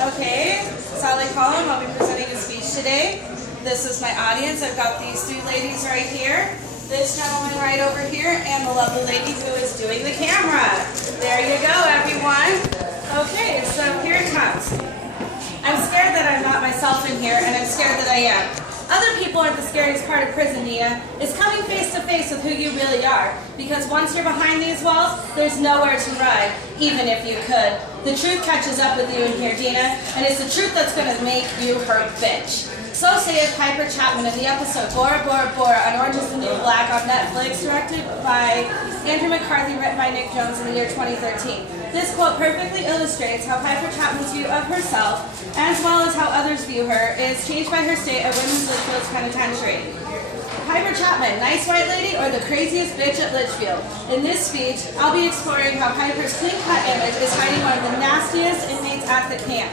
Okay, Sally Comm, I'll be presenting a speech today. This is my audience. I've got these two ladies right here, this gentleman right over here, and the lovely lady who is doing the camera. There you go, everyone. Okay, so here it comes. I'm scared that I'm not myself in here, and I'm scared that I am. Other people aren't the scariest part of prison, Nia. It's coming face to face with who you really are. Because once you're behind these walls, there's nowhere to run, even if you could. The truth catches up with you in here, Dina, and it's the truth that's going to make you her bitch. So saith Piper Chapman in the episode Bora Bora Bora on Orange is the New Black on Netflix, directed by Andrew McCarthy, written by Nick Jones in the year 2013. This quote perfectly illustrates how Piper Chapman's view of herself, as well as how others view her, is changed by her stay at Women's Litchfield's Penitentiary. Piper Chapman, nice white lady or the craziest bitch at Litchfield? In this speech, I'll be exploring how Piper's clean-cut image is hiding one of the nastiest inmates at the camp.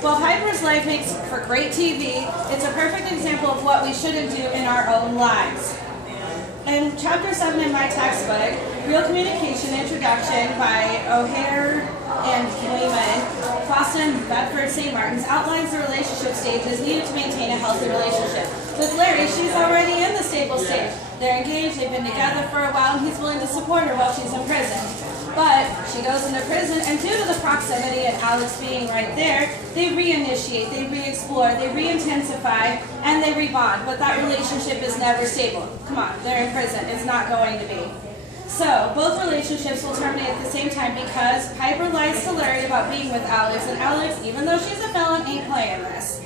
While Piper's life makes for great TV, it's a perfect example of what we shouldn't do in our own lives. In Chapter 7 in my textbook, Real Communication Introduction by O'Hare and Lehman, Boston, Bedford, St. Martin's outlines the relationship stages needed to maintain a healthy relationship. With Larry, she's already in the stable stage. They're engaged, they've been together for a while, and he's willing to support her while she's in prison. But she goes into prison, and due to the proximity and Alex being right there, they reinitiate, they re-explore, they re-intensify, and they rebond. But that relationship is never stable. Come on, they're in prison. It's not going to be. So, both relationships will terminate at the same time because Piper lies to Larry about being with Alex, and Alex, even though she's a felon, ain't playing this.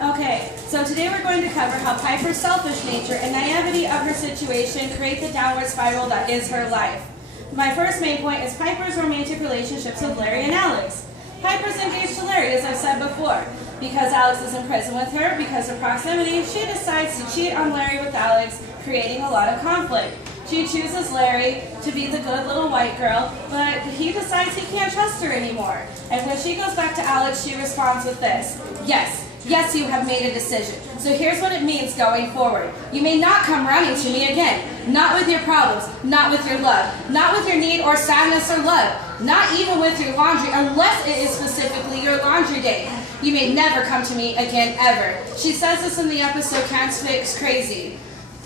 Okay, so today we're going to cover how Piper's selfish nature and naivety of her situation create the downward spiral that is her life. My first main point is Piper's romantic relationships with Larry and Alex. Piper's engaged to Larry, as I've said before. Because Alex is in prison with her, because of proximity, she decides to cheat on Larry with Alex, creating a lot of conflict. She chooses Larry to be the good little white girl, but he decides he can't trust her anymore. And when she goes back to Alex, she responds with this: Yes, you have made a decision. So here's what it means going forward. You may not come running to me again. Not with your problems, not with your love, not with your need or sadness or love, not even with your laundry, unless it is specifically your laundry day. You may never come to me again, ever. She says this in the episode Can't Fix Crazy,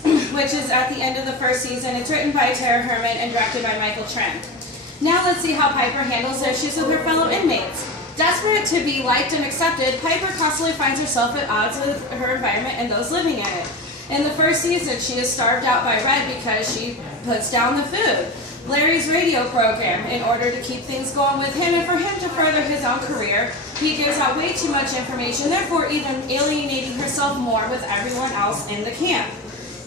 which is at the end of the first season. It's written by Tara Herman and directed by Michael Trent. Now let's see how Piper handles the issues with her fellow inmates. Desperate to be liked and accepted, Piper constantly finds herself at odds with her environment and those living in it. In the first season, she is starved out by Red because she puts down the food. Larry's radio program, in order to keep things going with him and for him to further his own career, he gives out way too much information, therefore even alienating herself more with everyone else in the camp.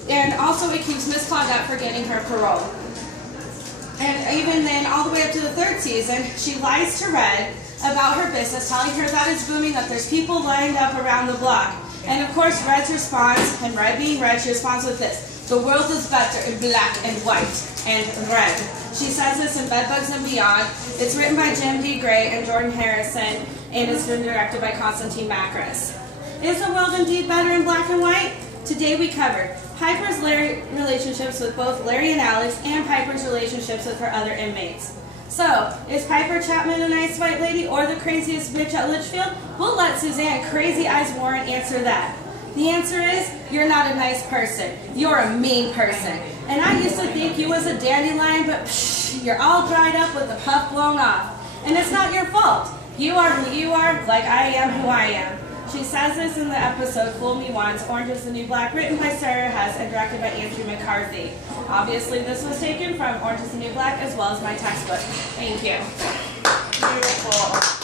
And also it keeps Miss Claudette for getting her parole. And even then, all the way up to the third season, she lies to Red about her business, telling her that it's booming, that there's people lined up around the block. And of course, Red's response, and Red being Red, she responds with this: the world is better in black and white and red. She says this in Bedbugs and Beyond. It's written by Jim D. Gray and Jordan Harrison, and it's been directed by Constantine Macris. Is the world indeed better in black and white? Today we covered Piper's relationships with both Larry and Alex, and Piper's relationships with her other inmates. So, is Piper Chapman a nice white lady or the craziest bitch at Litchfield? We'll let Suzanne Crazy Eyes Warren answer that. The answer is, you're not a nice person. You're a mean person. And I used to think you was a dandelion, but psh, you're all dried up with the puff blown off. And it's not your fault. You are who you are, like I am who I am. She says this in the episode Fool Me Once, Orange is the New Black, written by Sarah Hess and directed by Andrew McCarthy. Obviously, this was taken from Orange is the New Black as well as my textbook. Thank you. Beautiful.